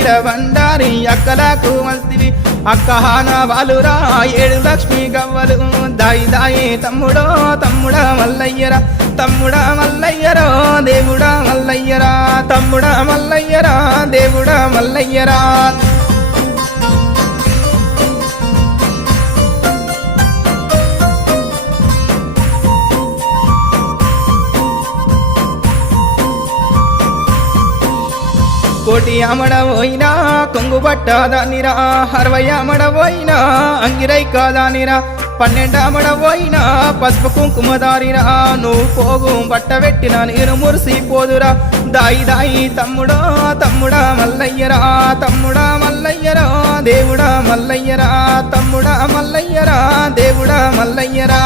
అక్కిర బండారి అక్కలకు మస్తివి అక్కహాన వాలురా 7 లక్ష్మి గవ్వలు దాయి దాయి తమ్ముడో తమ్ముడా మల్లయ్యరా తమ్ముడా మల్లయ్యరో దేవుడా మల్లయ్యరా తమ్ముడా మల్లయ్యరా దేవుడా మల్లయ్యరా కోటి అమడవోయినా కొంగు పట్టదానిరా 60 అమడవోయినా అంగిరై కాదానిరా 12 అమడవోయినా పసుపు కుంకుమదారిరా నువ్వు పోగు బట్టబెట్టిన నేను మురిసిపోదురా దాయి దాయి తమ్ముడో తమ్ముడా మల్లయ్యరా తమ్ముడా మల్లయ్యరా దేవుడా మల్లయ్యరా తమ్ముడా మల్లయ్యరా దేవుడా మల్లయ్యరా